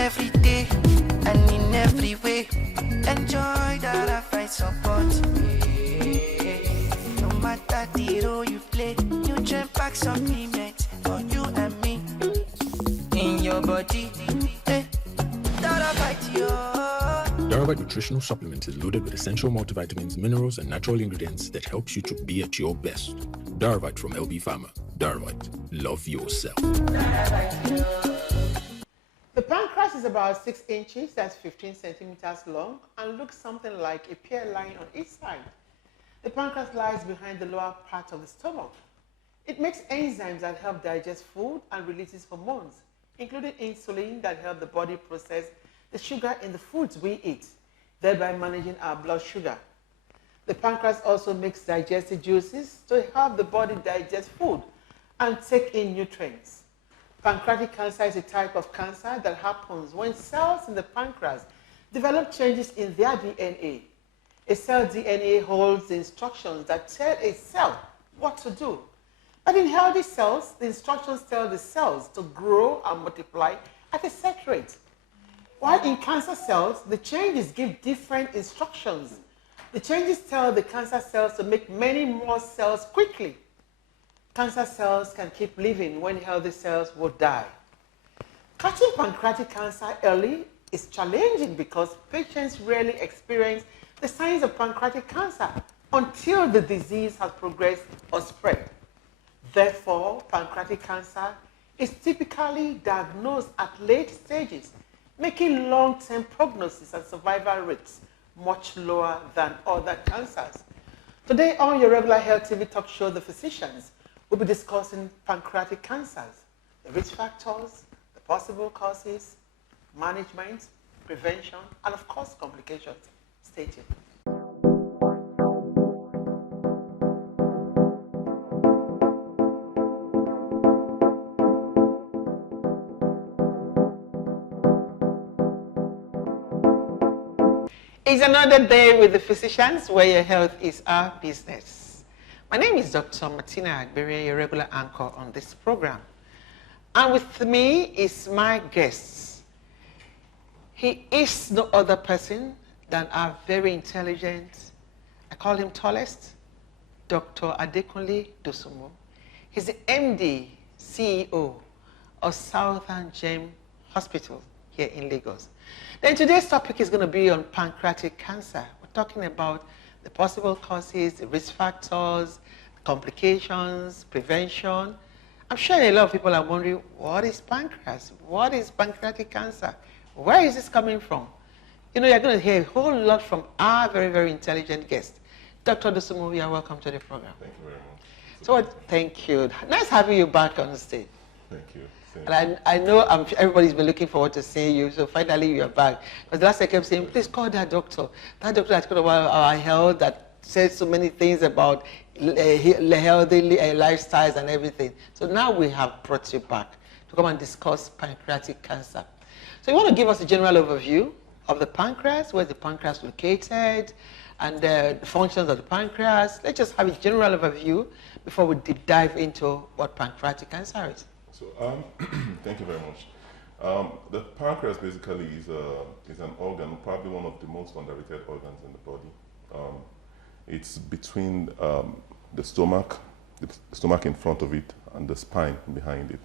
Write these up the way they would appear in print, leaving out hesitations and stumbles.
every day and in every way. Enjoy that I fight support. No matter the role you play, nutrient pack supplement for you and me. In your body, that I fight you. Diaryvite nutritional supplement is loaded with essential multivitamins, minerals, and natural ingredients that helps you to be at your best. Diaryvite from LB Pharma. Diaryvite, love yourself. The pancreas is about 6 inches, that's 15 centimeters long, and looks something like a pear line on each side. The pancreas lies behind the lower part of the stomach. It makes enzymes that help digest food and releases hormones, including insulin that help the body process the sugar in the foods we eat, thereby managing our blood sugar. The pancreas also makes digestive juices to help the body digest food and take in nutrients. Pancreatic cancer is a type of cancer that happens when cells in the pancreas develop changes in their DNA. A cell DNA holds the instructions that tell a cell what to do. But in healthy cells, the instructions tell the cells to grow and multiply at a set rate. While in cancer cells, the changes give different instructions. The changes tell the cancer cells to make many more cells quickly. Cancer cells can keep living when healthy cells will die. Catching pancreatic cancer early is challenging because patients rarely experience the signs of pancreatic cancer until the disease has progressed or spread. Therefore, pancreatic cancer is typically diagnosed at late stages, making long-term prognosis and survival rates much lower than other cancers. Today on your regular Health TV talk show, The Physicians, we'll be discussing pancreatic cancers, the risk factors, the possible causes, management, prevention, and of course, complications. Stay tuned. It's another day with the Physicians, where your health is our business. My name is Dr. Martina Agberia, your regular anchor on this program. And with me is my guest. He is no other person than our very intelligent, I call him tallest, Dr. ADEKUNLE DOSUNMU. He's the MD, CEO of Southern Gem Hospital here in Lagos. Then today's topic is going to be on pancreatic cancer. We're talking about the possible causes, the risk factors, complications, prevention. I'm sure a lot of people are wondering, what is pancreas? What is pancreatic cancer? Where is this coming from? You know, you're going to hear a whole lot from our very, very intelligent guest. Dr. DOSUNMU, you are welcome to the program. Thank you very much. So, thank you. Nice having you back on stage. Thank you. And I know everybody's been looking forward to seeing you, so finally you're back. Because last I kept saying, please call that doctor that's talking about our health, that says so many things about healthy lifestyles and everything. So now we have brought you back to come and discuss pancreatic cancer. So you want to give us a general overview of the pancreas, where's the pancreas located, and the functions of the pancreas. Let's just have a general overview before we deep dive into what pancreatic cancer is. So, thank you very much. The pancreas basically is an organ, probably one of the most underrated organs in the body. It's between the stomach in front of it, and the spine behind it.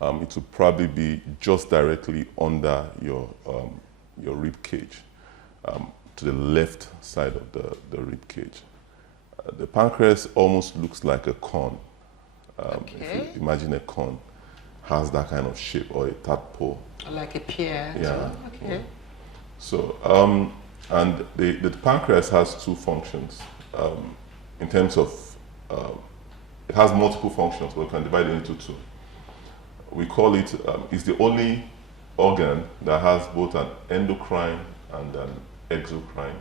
It will probably be just directly under your rib cage, to the left side of the rib cage. The pancreas almost looks like a cone. If you imagine a cone has that kind of shape, or a tadpole. Like a pear. Yeah. Okay. Yeah. So, and the pancreas has two functions. In terms of, it has multiple functions, but we can divide it into two. We call it, it's the only organ that has both an endocrine and an exocrine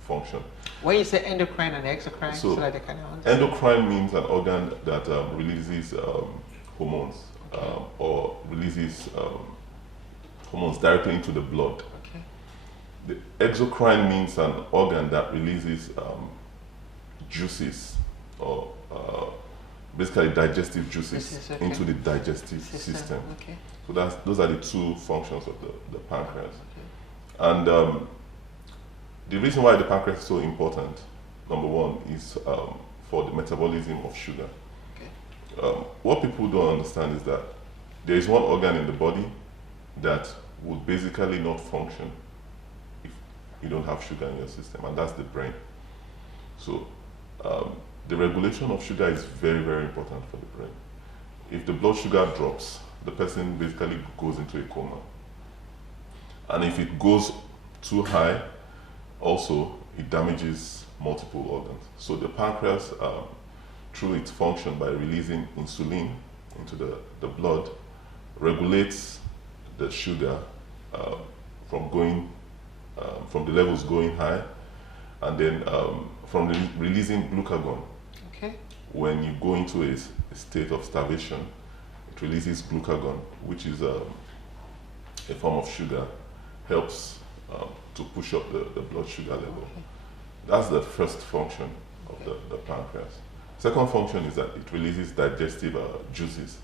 function. When you say endocrine and exocrine, so that they can understand. Endocrine means an organ that releases hormones, or releases hormones directly into the blood. Okay. The exocrine means an organ that releases juices or basically digestive juices Okay. into the digestive system. Okay. So those are the two functions of the pancreas. Okay. And the reason why the pancreas is so important, number one, is for the metabolism of sugar. Okay. What people don't understand is that there is one organ in the body that would basically not function if you don't have sugar in your system, and that's the brain. So the regulation of sugar is very, very important for the brain. If the blood sugar drops, the person basically goes into a coma. And if it goes too high, also it damages multiple organs. So the pancreas, through its function by releasing insulin into the blood, regulates the sugar from the levels going high, and then from releasing glucagon. Okay. When you go into a state of starvation, it releases glucagon, which is a form of sugar, helps to push up the blood sugar level. Okay. That's the first function of the pancreas. Second function is that it releases digestive juices,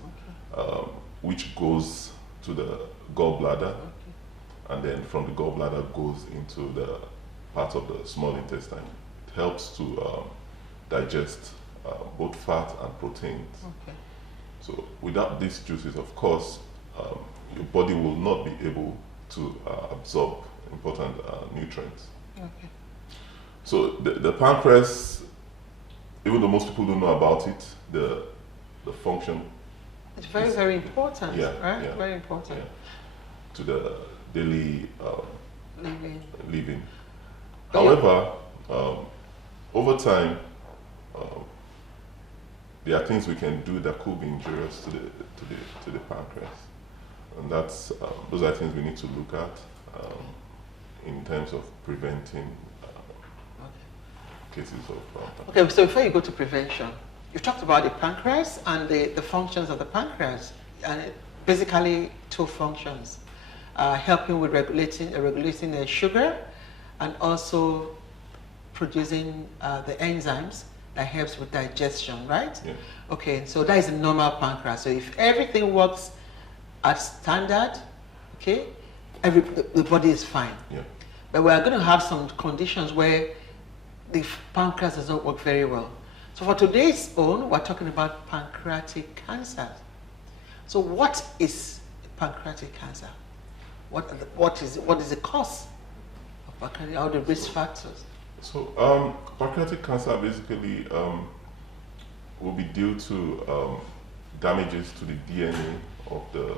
which goes to the gallbladder, and then from the gallbladder goes into the part of the small intestine. It helps to digest both fat and proteins. Okay. So without these juices, of course, your body will not be able to absorb important nutrients. Okay. So the pancreas, even though most people don't know about it, the function It's very, very important, Yeah, right? yeah, Very important. to the daily Living. living. But yeah. However, over time, there are things we can do that could be injurious to the pancreas, and that's those are things we need to look at in terms of preventing cases of. Okay, so before you go to prevention, you talked about the pancreas and the functions of the pancreas, and basically two functions, helping with regulating the sugar, and also producing the enzymes that helps with digestion, right? Yeah. Okay, so that is a normal pancreas. So if everything works at standard, okay, the body is fine. Yeah. But we are going to have some conditions where the pancreas does not work very well. So for today's own, we're talking about pancreatic cancer. So what is pancreatic cancer? What is the cause of pancreatic, or the risk factors? So pancreatic cancer basically will be due to damages to the DNA of the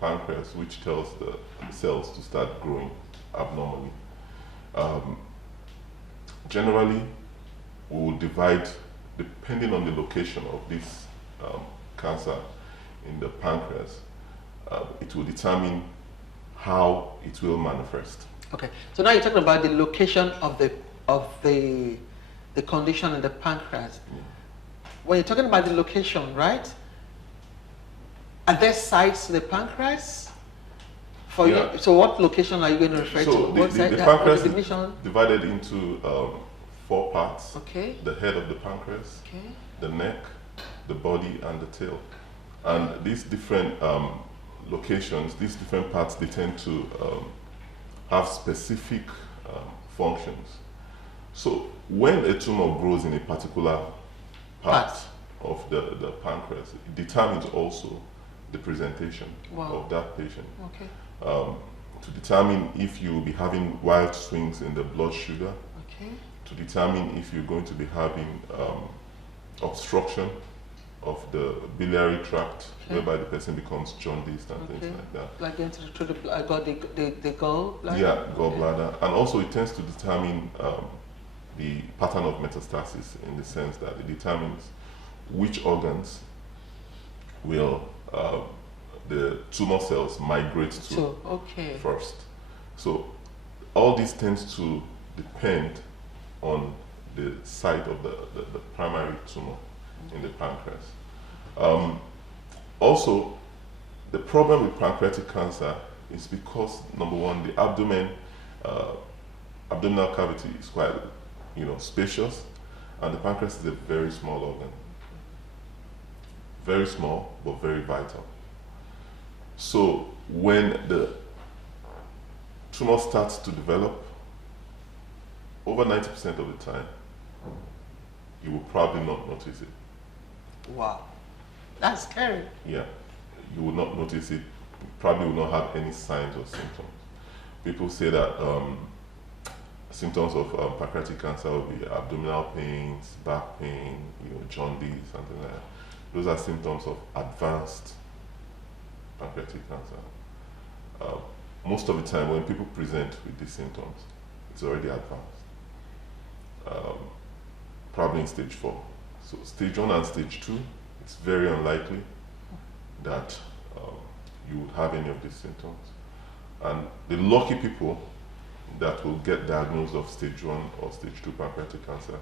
pancreas, which tells the cells to start growing abnormally. Generally, we will divide, depending on the location of this cancer in the pancreas, it will determine how it will manifest. Okay, so now you're talking about the location of the condition in the pancreas. When you're talking about the location, right? Are there sites to the pancreas? For you, so what location are you going to refer to? The pancreas is divided into 4 parts. Okay. The head of the pancreas, Okay. the neck, the body, and the tail. And these different locations, these different parts, they tend to have specific functions. So when a tumor grows in a particular part of the pancreas, it determines also the presentation of that patient. Okay. To determine if you will be having wild swings in the blood sugar, Okay. to determine if you're going to be having obstruction of the biliary tract, whereby the person becomes jaundiced and things like that. Like into I got the gallbladder? Yeah, gallbladder. And also it tends to determine the pattern of metastasis, in the sense that it determines which organs will the tumor cells migrate to first. So all these tends to depend on the site of the primary tumor in the pancreas. Also, the problem with pancreatic cancer is because, number one, the abdominal cavity is quite, spacious, And the pancreas is a very small organ. Very small, but very vital. So when the tumor starts to develop, over 90% of the time, you will probably not notice it. Wow. That's scary. Yeah, you will not notice it. You probably will not have any signs or symptoms. People say that symptoms of pancreatic cancer will be abdominal pains, back pain, jaundice, something like that. Those are symptoms of advanced pancreatic cancer. Most of the time when people present with these symptoms, it's already advanced. Probably in stage 4. So stage 1 and stage 2, it's very unlikely that you would have any of these symptoms. And the lucky people that will get diagnosed of stage 1 or stage 2 pancreatic cancer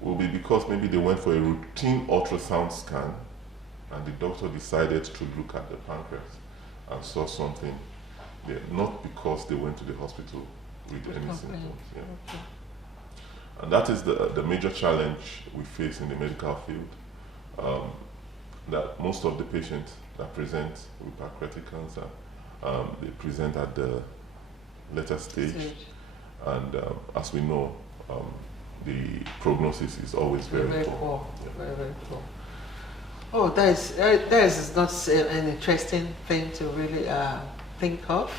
will be because maybe they went for a routine ultrasound scan and the doctor decided to look at the pancreas and saw something there, not because they went to the hospital with any symptoms. Yeah. Okay. And that is the major challenge we face in the medical field, that most of the patients that present with pancreatic cancer, they present at the later stage. And as we know, the prognosis is always very poor. Yeah. Very, very poor. Oh, that is not an interesting thing to really think of.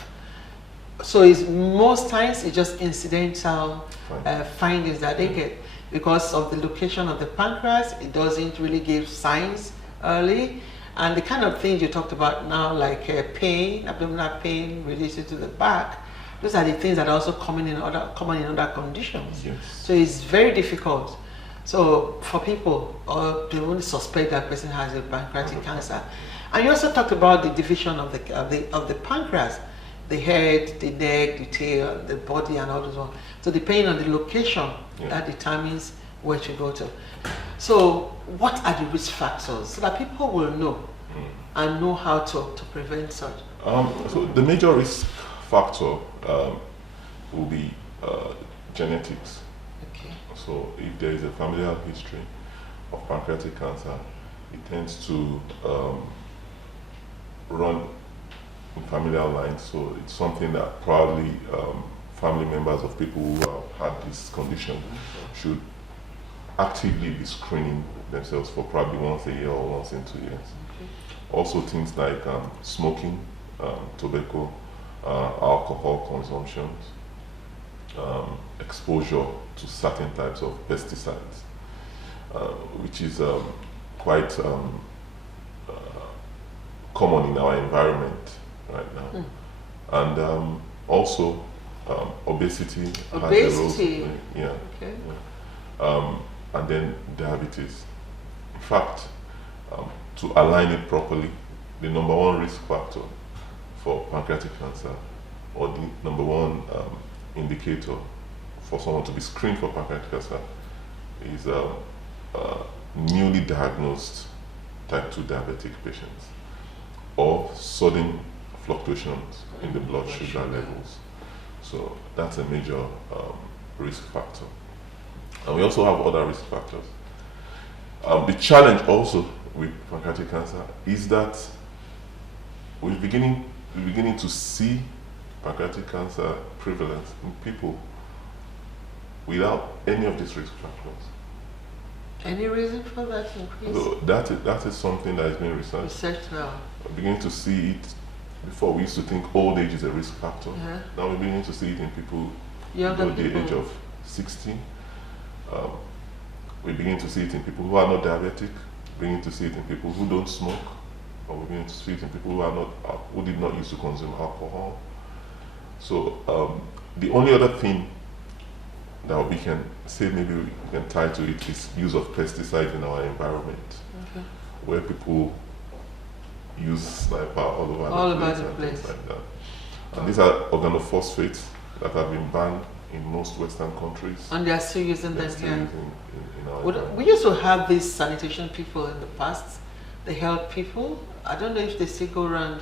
So it's most times it's just incidental findings that they get because of the location of the pancreas. It doesn't really give signs early, and the kind of things you talked about now, like pain, abdominal pain related to the back. Those are the things that are also common in other conditions. Yes. So it's very difficult. So for people, they only suspect that person has a pancreatic cancer. And you also talked about the division of the pancreas, the head, the neck, the tail, the body, and all those ones. So depending on the location, that determines where to go to. So what are the risk factors so that people will know and know how to prevent such? So the major risk factor will be genetics. Okay. So if there is a familial history of pancreatic cancer, it tends to run in familial lines. So it's something that probably family members of people who have had this condition should actively be screening themselves for probably once a year or once in 2 years. Okay. Also things like smoking, tobacco, alcohol consumption, exposure to certain types of pesticides, which is quite common in our environment right now. And also obesity has a role to play. Yeah. Okay. Yeah. And then diabetes. In fact, to align it properly, the number 1 risk factor for pancreatic cancer, or the number 1 indicator for someone to be screened for pancreatic cancer, is newly diagnosed type 2 diabetic patients, or sudden fluctuations in the blood sugar levels. So that's a major risk factor. And we also have other risk factors. The challenge also with pancreatic cancer is that we're beginning to see pancreatic cancer prevalence in people without any of these risk factors. Any reason for that increase? So that is something that is being researched. Now. We're beginning to see it. Before we used to think old age is a risk factor. Now we're beginning to see it in people below the age of 60. We're beginning to see it in people who are not diabetic. We're beginning to see it in people who don't smoke. Or we're beginning to see it in people who did not used to consume alcohol. So the only other thing that we can say maybe we can tie to it is use of pesticides in our environment, where people use sniper all over the place. Things like that. And these are organophosphates that have been banned in most Western countries. And they are still using them here. In our We used to have these sanitation people in the past, the health people. I don't know if they still go around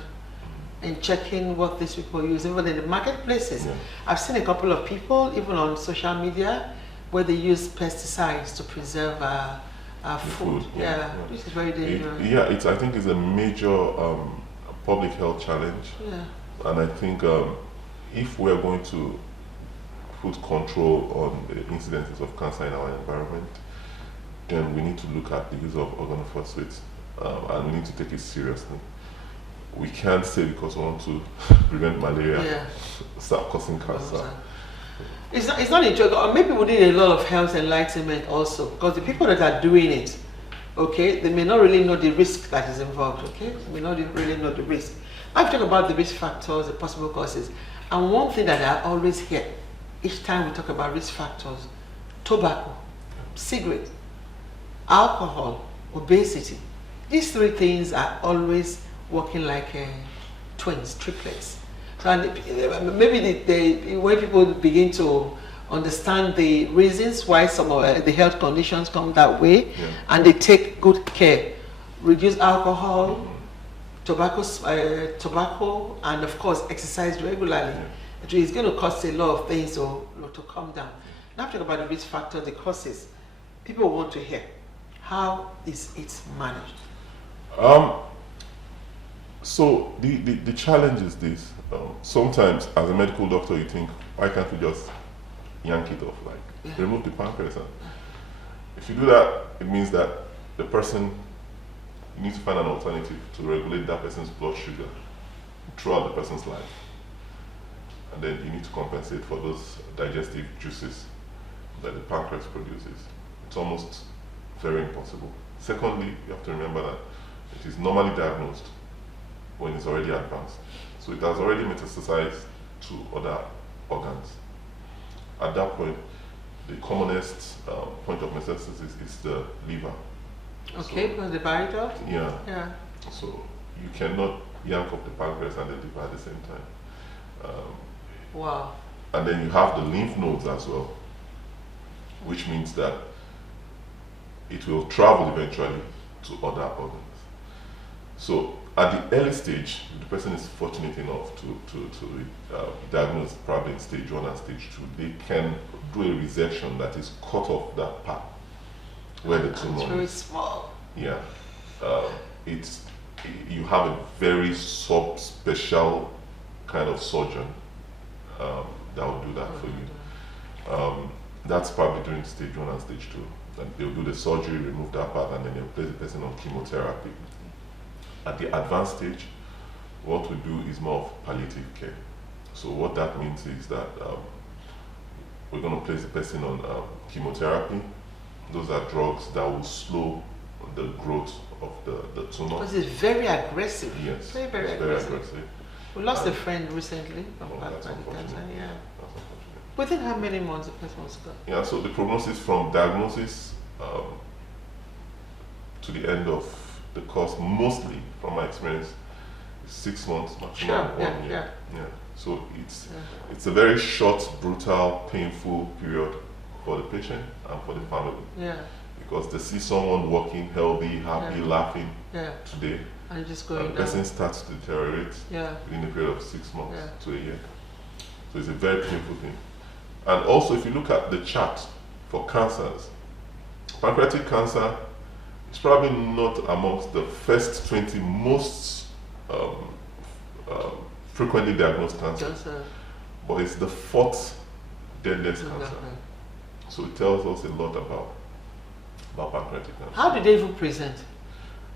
and checking what these people use, even in the marketplaces. I've seen a couple of people, even on social media, where they use pesticides to preserve our food. Yeah, which is very dangerous. I think it's a major public health challenge. Yeah. And I think if we're going to put control on the incidences of cancer in our environment, then we need to look at the use of organophosphates, and we need to take it seriously. We can't say because we want to prevent malaria, start causing cancer. It's not a joke. Or maybe we need a lot of health enlightenment also, because the people that are doing it, okay, they may not really know the risk that is involved, okay? They may not really know the risk. I've talked about the risk factors, the possible causes, and one thing that I always hear each time we talk about risk factors: tobacco, cigarette, alcohol, obesity. These three things are always working like twins, triplets. So maybe when people begin to understand the reasons why some of the health conditions come that way, and they take good care, reduce alcohol, tobacco, and of course exercise regularly. It's going to cost a lot of things to calm down. Now talk about the risk factor, the causes. People want to hear, how is it managed? So the challenge is this. Sometimes as a medical doctor you think, why can't we just yank it off, like remove the pancreas? If you do that, it means that the person, you need to find an alternative to regulate that person's blood sugar throughout the person's life. And then you need to compensate for those digestive juices that the pancreas produces. It's almost very impossible. Secondly, you have to remember that it is normally diagnosed when it's already advanced. So it has already metastasized to other organs. At that point, the commonest point of metastasis is the liver. Okay, because the bile duct? Yeah. So you cannot yank off the pancreas and the liver at the same time. Wow. And then you have the lymph nodes as well, which means that it will travel eventually to other organs. So at the early stage, if the person is fortunate enough to diagnose probably in stage 1 and stage 2, they can do a resection that is cut off that part where the tumor is. It's very small. Yeah. You have a very subspecial kind of surgeon that will do that for you. That's probably during stage 1 and stage 2. And they'll do the surgery, remove that part, and then they'll place the person on chemotherapy. At the advanced stage, what we do is more of palliative care. So what that means is that we're going to place the person on chemotherapy. Those are drugs that will slow the growth of the tumor. Because it's very aggressive. Yes, very aggressive. We lost a friend recently from pancreatic cancer. Yeah. Within how many months the person was gone? Yeah, so the prognosis from diagnosis to the end of the course, mostly from my experience, is 6 months, maximum 1 year. Yeah. So it's a very short, brutal, painful period for the patient and for the family. Yeah. Because they see someone walking healthy, happy, laughing today, and just going and the person starts to deteriorate within a period of 6 months to a year. So it's a very painful thing. And also, if you look at the chart for cancers, pancreatic cancer is probably not amongst the first 20 most frequently diagnosed cancers, but it's the 4th deadliest cancer. So it tells us a lot about pancreatic cancer. How do they even present?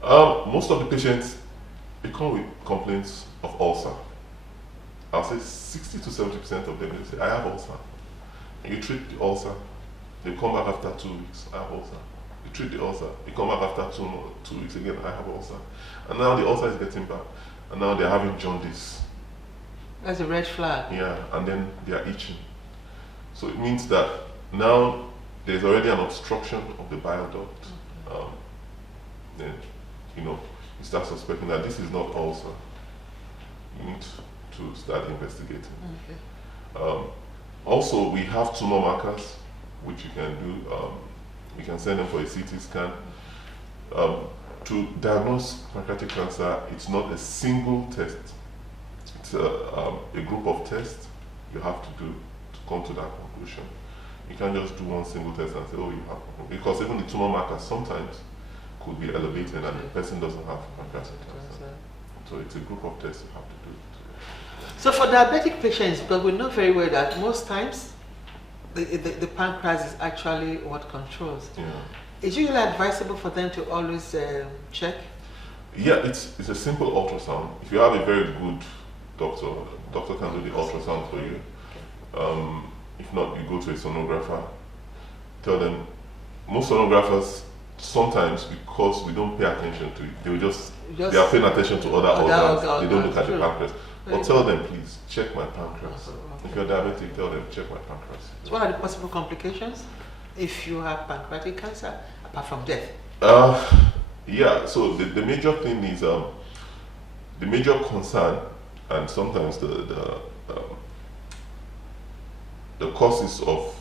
Most of the patients, they come with complaints of ulcer. I'll say 60 to 70% of them will say, I have ulcer. And you treat the ulcer, they come back after 2 weeks, I have ulcer. You treat the ulcer, you come back after 2 weeks again, I have ulcer. And now the ulcer is getting bad. And now they're having jaundice. That's a red flag. Yeah, and then they are itching. So it means that now there's already an obstruction of the bile duct. Then, you start suspecting that this is not ulcer. You need to start investigating. Okay. Also, we have tumor markers, which you can do. We can send them for a CT scan. To diagnose pancreatic cancer, it's not a single test. It's a group of tests you have to do to come to that conclusion. You can't just do one single test and say, oh, you have, because even the tumor markers sometimes could be elevated and the person doesn't have pancreatic cancer. So it's a group of tests you have to do. So for diabetic patients, because we know very well that most times the pancreas is actually what controls. Yeah. Is it usually advisable for them to always check? Yeah, it's a simple ultrasound. If you have a very good doctor, doctor can do the ultrasound for you. If not, you go to a sonographer. Tell them, most sonographers, sometimes because we don't pay attention to it, they are paying attention to other organs. They don't look at the pancreas. But tell them, please, check my pancreas. If you're diabetic, tell them, check my pancreas. So what are the possible complications if you have pancreatic cancer, apart from death? Yeah, so the major thing is, the major concern, and sometimes the causes of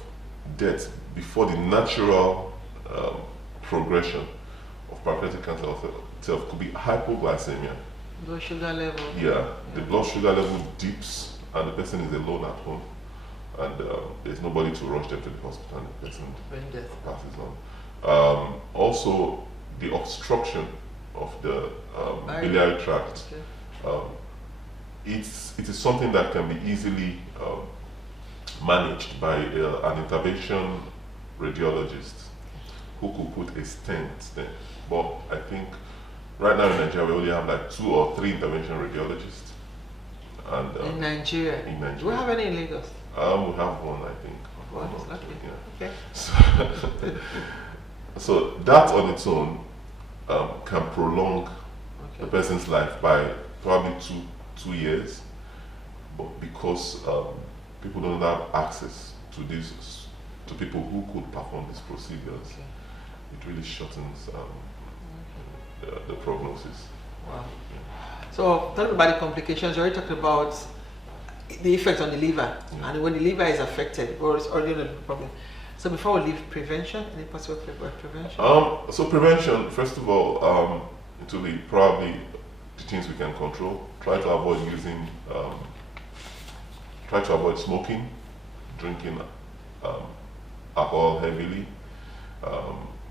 death before the natural progression of pancreatic cancer itself could be hypoglycemia. Blood sugar level. Yeah, the blood sugar level dips and the person is alone at home, and there's nobody to rush them to the hospital and the person passes on. Also, the obstruction of the biliary tract. It is something that can be easily managed by an intervention radiologist who could put a stent there. But I think right now in Nigeria we only have like 2 or 3 intervention radiologists. And, in Nigeria? In Nigeria. Do we have any in Lagos? We have one, I think. One is lucky. Yeah. Okay. So that on its own can prolong the person's life by probably two years, but because people don't have access to people who could perform these procedures, it really shortens the prognosis. Wow. So talking about the complications, you already talked about the effect on the liver, and when the liver is affected, or it's already a problem. So before we leave prevention, any possible prevention? So prevention, first of all, it will be probably the things we can control. Try to avoid smoking, drinking alcohol heavily.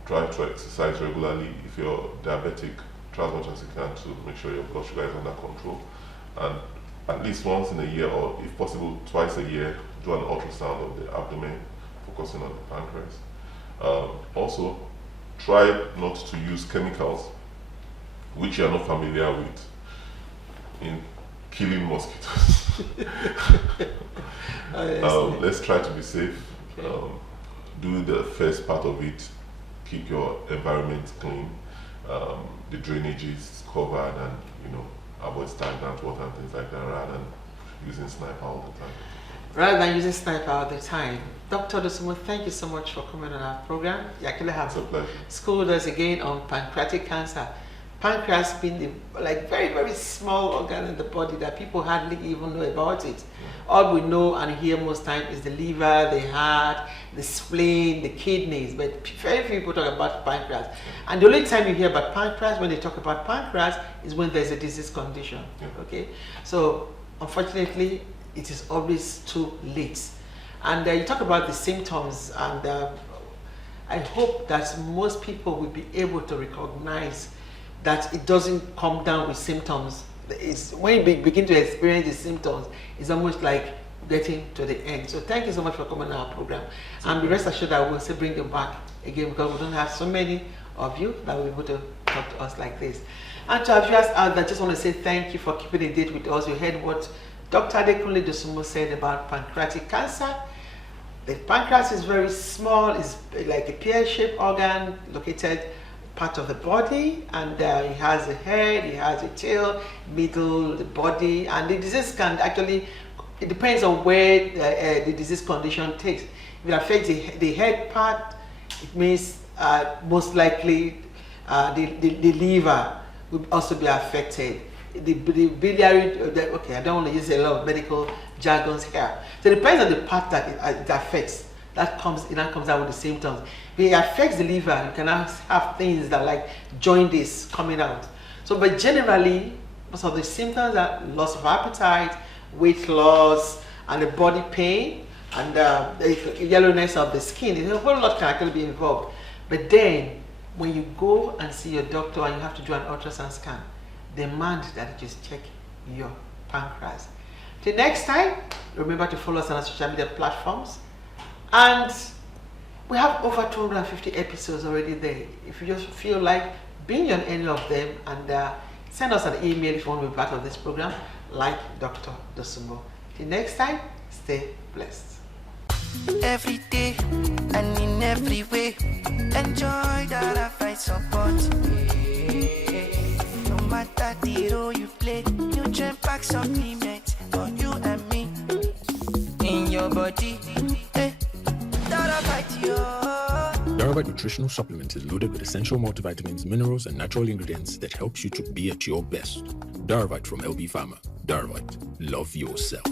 Try to exercise regularly. If you're diabetic, try as much as you can to make sure your blood sugar is under control. And at least once in a year, or if possible twice a year, do an ultrasound of the abdomen, focusing on the pancreas. Also, try not to use chemicals which you are not familiar with in killing mosquitoes. Let's try to be safe. Do the first part of it. Keep your environment clean. The drainage is covered, and avoid stagnant water and things like that, rather than using sniper all the time. Rather than using sniper all the time. Dr. DOSUNMU, thank you so much for coming on our program. You actually have schooled us again on pancreatic cancer. Pancreas being the very, very small organ in the body that people hardly even know about it. All we know and hear most time is the liver, the heart, the spleen, the kidneys, but very few people talk about pancreas. And the only time you hear about pancreas, when they talk about pancreas, is when there's a disease condition. Okay, so unfortunately, it is always too late. And you talk about the symptoms, and I hope that most people will be able to recognize that it doesn't come down with symptoms. When you begin to experience the symptoms, it's almost like getting to the end. So thank you so much for coming on our program. And be rest assured that we'll still bring you back again, because we don't have so many of you that will be able to talk to us like this. And to our viewers out there, I just want to say thank you for keeping a date with us. You heard what Dr. ADEKUNLE DOSUNMU said about pancreatic cancer. The pancreas is very small, it's like a pear-shaped organ located part of the body, and it has a head, it has a tail, middle, the body, and the disease can actually, it depends on where the disease condition takes. If it affects the head part, it means most likely the liver will also be affected. The biliary, okay, I don't want to use a lot of medical jargons here. So it depends on the part that it affects. That comes out with the symptoms. If it affects the liver, you can have things that like jaundice coming out. So, but generally, most of the symptoms are loss of appetite, weight loss, and the body pain. and the yellowness of the skin. A whole lot can actually be involved. But then, when you go and see your doctor and you have to do an ultrasound scan, demand that you just check your pancreas. Till next time, remember to follow us on our social media platforms. And we have over 250 episodes already there. If you just feel like being on any of them, and send us an email if you want to be part of this program, like Dr. DOSUNMU. Till next time, stay blessed. Every day and in every way, enjoy that I find support. No matter the role you play, nutrient pack supplement for you and me. In your body, that I fight you. Diagnostic nutritional supplement is loaded with essential multivitamins, minerals, and natural ingredients that helps you to be at your best. Diagnostic from LB Pharma. Diagnostic, love yourself.